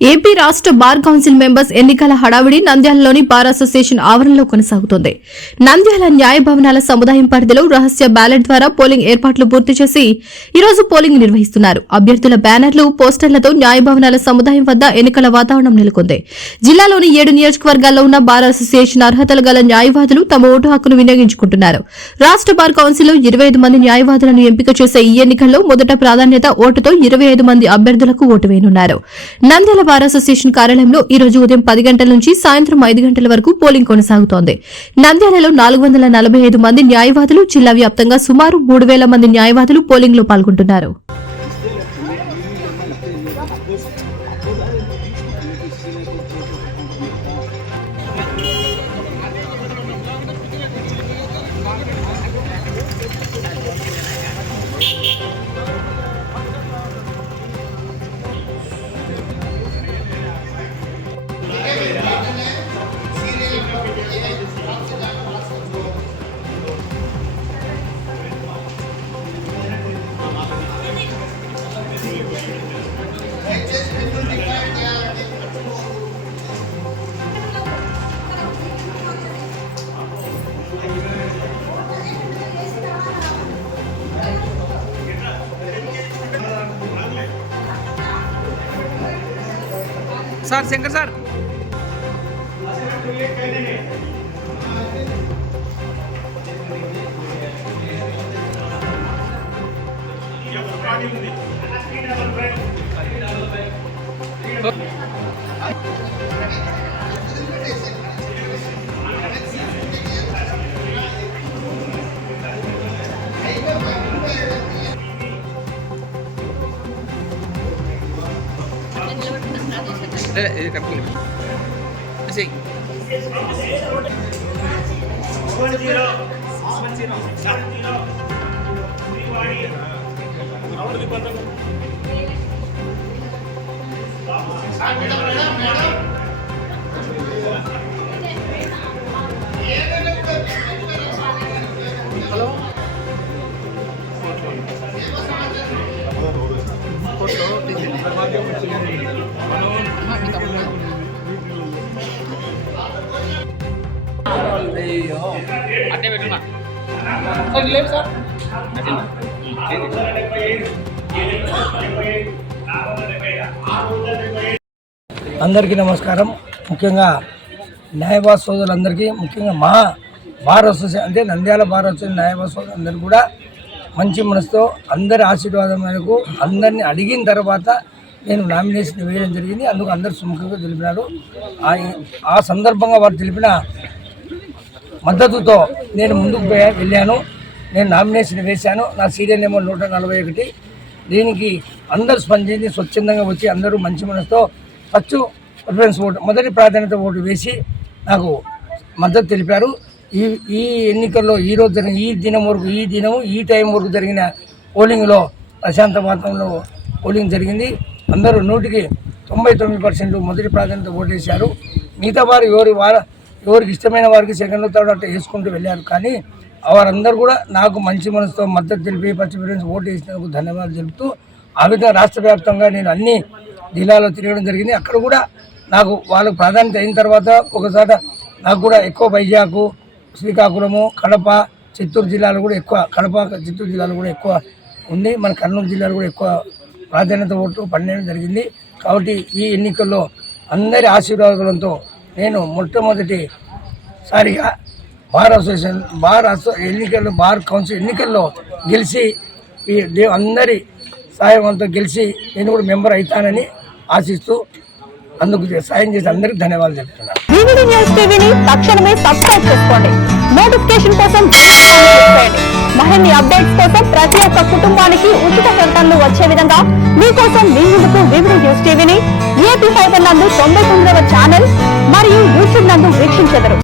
AP రాష్ట్ర bar council members ఎన్నికల హడావిడి నంద్యాలలోని బార్ అసోసియేషన్ ఆవరణలో కొనసాగుతోంది. నంద్యాల న్యాయ భవనాల సముదాయం పరిధిలో రహస్య బ్యాలెట్ ద్వారా పోలింగ్ ఏర్పాట్లు పూర్తి చేసి ఈ రోజు పోలింగ్ నిర్వహిస్తున్నారు. అభ్యర్థుల బ్యానర్లు, పోస్టర్లతో న్యాయ భవనాల సముదాయం వద్ద ఎన్నికల వాతావరణం నెలకొంది. జిల్లాలోని 7 నియోజకవర్గాల్లో ఉన్న బార్ అసోసియేషన్ అర్హతలు గల న్యాయవాదులు తమ ఓటు హక్కును వినియోగించుకుంటున్నారు. రాష్ట్ర బార్ కౌన్సిల్లో 25 మంది న్యాయవాదులను ఎంపిక చేసే ఈ ఎన్నికల్లో మొదట ప్రాధాన్యత ఓటుతో 25 మంది అభ్యర్థులకు ఓటు వేయనున్నారు. నంద్యాల బార్ అసోసియేషన్ కార్యాలయంలో ఈ రోజు ఉదయం 10 గంటల నుంచి సాయంత్రం 5 గంటల వరకు పోలింగ్ కొనసాగుతోంది. నంద్యాలలో 445 మంది న్యాయవాదులు, జిల్లా వ్యాప్తంగా సుమారు 3000 మంది న్యాయవాదులు పోలింగ్ లో పాల్గొంటున్నారు. సార్ శంకర్ సార్ ఇది కరెక్ట్ హలో అట్టే పెట్టున్నా సార్ లేదు సార్ అందరికీ నమస్కారం. ముఖ్యంగా న్యాయవాద సోదరులందరికీ, ముఖ్యంగా మా బార్ అసోసియేషన్ అంటే నంద్యాల బార్ అసోసియేషన్ న్యాయవాద సోదరులందరూ కూడా మంచి మనసుతో అందరి ఆశీర్వాదం మేరకు అందరినీ అడిగిన తర్వాత నేను నామినేషన్ వేయడం జరిగింది. అందుకు అందరు సుముఖంగా తెలిపినారు. ఆ సందర్భంగా వారు తెలిపిన మద్దతుతో నేను ముందుకు వెళ్ళాను. నేను నామినేషన్ వేశాను. నా సీరియల్ నెంబర్ 141. దీనికి అందరూ స్పందించి స్వచ్ఛందంగా వచ్చి అందరూ మంచి మనసుతో ఫస్ట్ ప్రిఫరెన్స్ ఓటు, మొదటి ప్రాధాన్యత ఓటు వేసి నాకు మద్దతు తెలిపారు. ఈ ఎన్నికల్లో ఈరోజు జరిగిన ఈ టైం వరకు జరిగిన పోలింగ్లో ప్రశాంత వాతావరణంలో పోలింగ్ జరిగింది. అందరూ 100కి 99% మొదటి ప్రాధాన్యత ఓటు వేశారు. మిగతా వారు ఎవరికి ఇష్టమైన వారికి సెకండ్ థర్డ్ అట్లా వేసుకుంటూ వెళ్ళారు. కానీ వారందరూ కూడా నాకు మంచి మనసుతో మద్దతు తెలిపి ఫస్ట్ ప్రిఫరెన్స్ ఓటు వేసినందుకు ధన్యవాదాలు తెలుపుతూ, ఆ విధంగా రాష్ట్ర వ్యాప్తంగా నేను అన్ని జిల్లాలో తిరగడం జరిగింది. అక్కడ కూడా నాకు వాళ్ళకు ప్రాధాన్యత అయిన తర్వాత ఒకసారి నాకు కూడా ఎక్కువ వైజాగ్, శ్రీకాకుళము, కడప, చిత్తూరు జిల్లాలో కూడా ఎక్కువ, చిత్తూరు జిల్లాలో కూడా ఎక్కువ ఉంది. మన కర్నూలు జిల్లాలో కూడా ఎక్కువ ప్రాధాన్యత ఓటు పడడం జరిగింది. కాబట్టి ఈ ఎన్నికల్లో అందరి ఆశీర్వాదాలతో నేను మొట్టమొదటిసారిగా బార్ కౌన్సిల్ ఎన్నికల్లో గెలిచి అందరి సాయంతో గెలిచి నేను కూడా మెంబర్ అవుతానని ఆశిస్తూ అందుకు సాయం చేసి అందరికీ ధన్యవాదాలు చెప్తున్నాను. వివిడి న్యూస్ టీవీని తక్షణమే సబ్స్క్రైబ్ చేసుకోండి. నోటిఫికేషన్ కోసం మరిన్ని అప్డేట్స్ కోసం ప్రతి ఒక్క కుటుంబానికి ఉచిత ప్రకటనలు వచ్చే విధంగా మీకోసం మీ ముందుకు వివిడి న్యూస్ టీవీని ఏపీ ఫైబర్ నందు 99వ ఛానల్ మరియు యూట్యూబ్ నందు వీక్షించెదరు.